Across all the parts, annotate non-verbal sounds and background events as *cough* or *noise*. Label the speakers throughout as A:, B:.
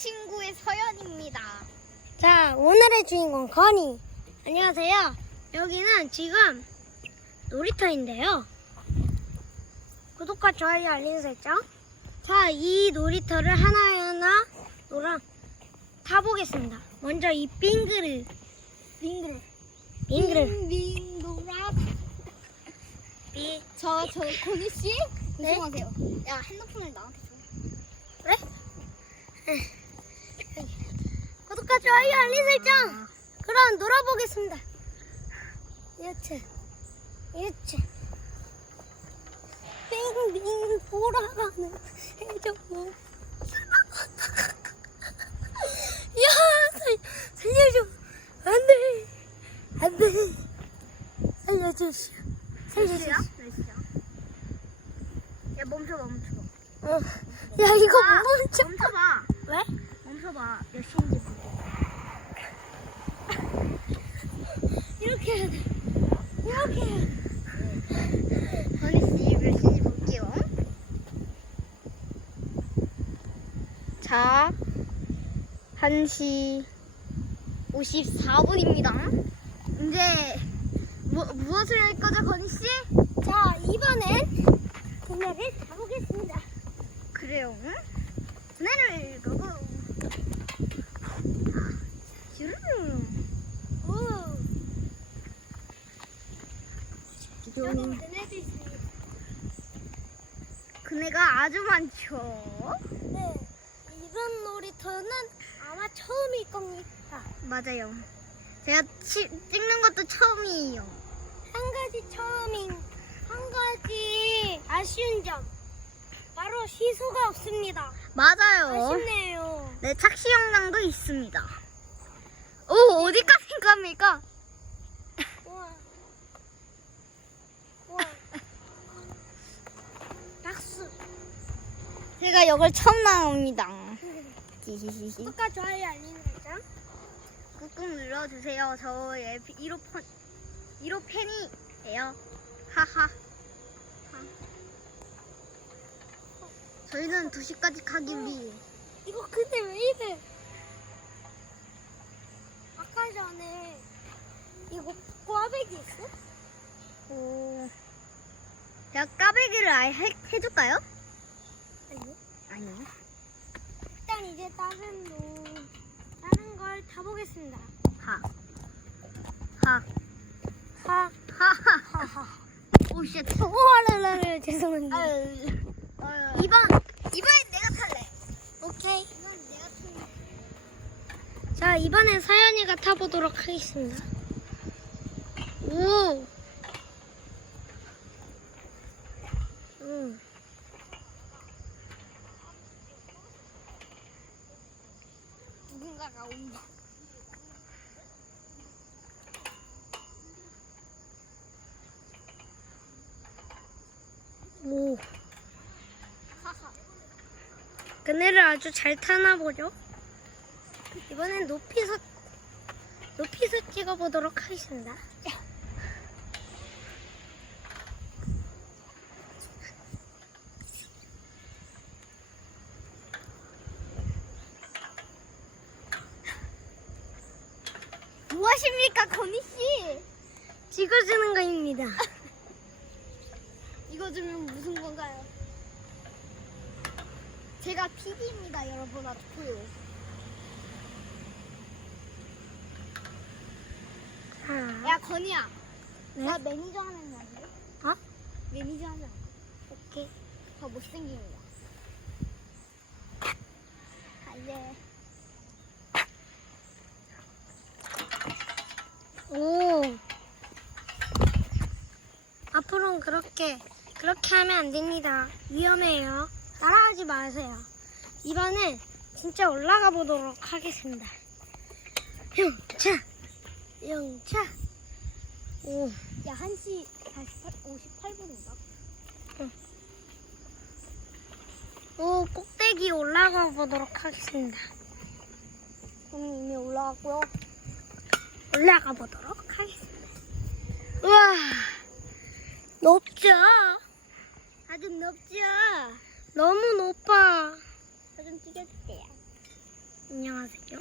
A: 친구의 서연입니다.
B: 자, 오늘의 주인공 건이. 안녕하세요. 여기는 지금 놀이터인데요. 구독과 좋아요, 알림 설정. 자, 이 놀이터를 하나하나 놀아 타보겠습니다. 먼저 이 빙그르. 빙그르. 빙그르.
A: 저, 저, 건희 씨?
B: 네?
A: 조심하세요. 야, 핸드폰을 나한테 줘.
B: 그래? *laughs* 구독과 좋아요, 알림 설정. 그럼 놀아보겠습니다. 이렇게, 이렇게. 빙빙 돌아가는 해적모. 야, 살, 살려줘. 안 돼. 안 돼. 살려주시오. 살려주시오.
A: 야, 멈춰, 멈춰.
B: 어. 야, 이거 못 멈춰.
A: 멈춰봐.
B: 왜?
A: 멈춰봐. 몇 시인지.
B: 이렇게 해야 돼. 이렇게 해야 돼.
A: 건희 씨, 몇 시인지 볼게요. 자, 1시 54분입니다. 이제, 뭐, 무엇을 할 거죠, 건희 씨?
B: 자, 이번엔 그녀를 가보겠습니다.
A: 그래요. 응? 두뇌를 가고. 슈르르.
B: 오, 여기
A: 좀
B: 있습니다.
A: 그네가 아주 많죠.
B: 네, 이번 놀이터는 아마 처음일 겁니다.
A: 맞아요. 제가 치, 찍는 것도 처음이에요.
B: 한 가지 처음인, 한 가지 아쉬운 점. 바로 시소가 없습니다.
A: 맞아요.
B: 아쉽네요.
A: 네, 착시 영상도 있습니다. 오, 어디까지 갑니까?
B: 우와. 우와. 박수.
A: 제가 이걸 처음 나옵니다. *laughs*
B: 구독과 좋아요, 알림 설정.
A: 꾹꾹 눌러주세요. 저의 1호 펀, 1호 팬이에요. 하하. 하. 저희는 2시까지 가기 위해.
B: 이거 근데 왜 이래? 아까 전에 이거 꽈배기 있어?
A: 오. 제가 까베기를 아예 해, 해줄까요?
B: 아니요. 일단 이제 다른 노 다른 걸 타보겠습니다.
A: 하. 하.
B: 하,
A: 하하.
B: 하하.
A: 오, 쉣.
B: 오하라라를 죄송합니다.
A: 이번, 이번엔 내가 탈래.
B: 오케이.
A: 이번엔 내가 탈래.
B: 자 이번엔 사연이가 타보도록 하겠습니다. 오. 음.
A: 누군가가 온다.
B: 오. 그네를 아주 잘 타나 보죠? 이번엔 높이서 높이서 찍어보도록 하겠습니다.
A: 무엇입니까, 건희 씨?
B: 찍어주는 거입니다. *laughs*
A: 이거 주면 무슨 건가요? 제가 PD입니다, 여러분. 아프요.
B: 자,
A: 야, 건희야.
B: 네?
A: 나 매니저 하면 안 돼?
B: 어?
A: 매니저 돼?
B: 오케이.
A: 더 못생긴 거야. 갈
B: 오. 앞으로는 그렇게 그렇게 하면 안 됩니다. 위험해요. 따라하지 마세요. 이번엔 진짜 올라가 보도록 하겠습니다. 영차, 영차. 오,
A: 야, 1시 48, 58분인가?
B: 오 꼭대기 올라가 보도록 하겠습니다.
A: 저는 이미 올라갔고요.
B: 올라가 보도록 하겠습니다. 우와, 높죠?
A: 아주 높죠?
B: 너무 높아.
A: 저 좀 찍어주세요.
B: 안녕하세요.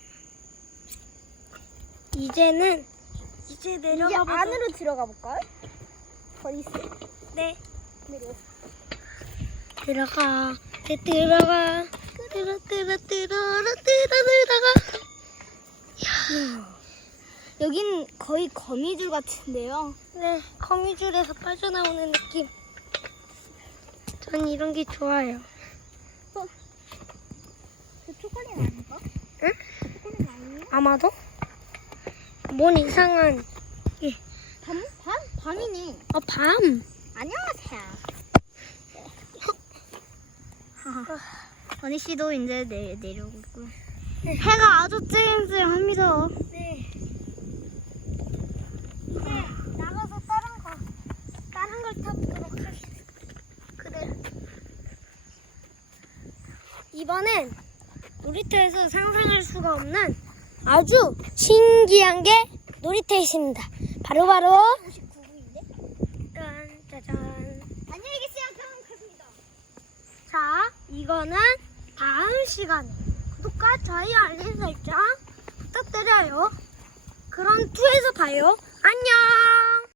B: 이제는
A: 이제
B: 내려가 이제 보도록
A: 안으로 들어가 볼까요? 거기 있어.
B: 네.
A: 내려.
B: 들어가. 네, 들어가. 들어 들어 들어 들어 들어 들어가. 야.
A: 여긴 거의 거미줄 같은데요.
B: 네, 거미줄에서 빠져나오는 느낌. 전 이런 게 좋아요.
A: 그 초콜릿 아닌가?
B: 응?
A: 초콜릿 아니에요?
B: 아마도? 뭔 이상한.
A: 밤? 밤? 밤이네.
B: 어, 밤.
A: 안녕하세요. 언니 씨도 이제 내, 내려오고 있고요. 해가 아주 쨍쨍합니다.
B: 네. 이제 나가서 다른 거, 다른 걸 타보도록 하겠습니다.
A: 그래.
B: 이번엔 놀이터에서 상상할 수가 없는 아주 신기한 게 놀이터에 있습니다. 바로바로
A: 99부인데?
B: 짠, 짜잔.
A: 안녕히 계세요. 그럼 갑니다.
B: 자, 이거는 다음 시간에 구독과 좋아요 알림 설정 부탁드려요. 그럼 2에서 봐요. 안녕!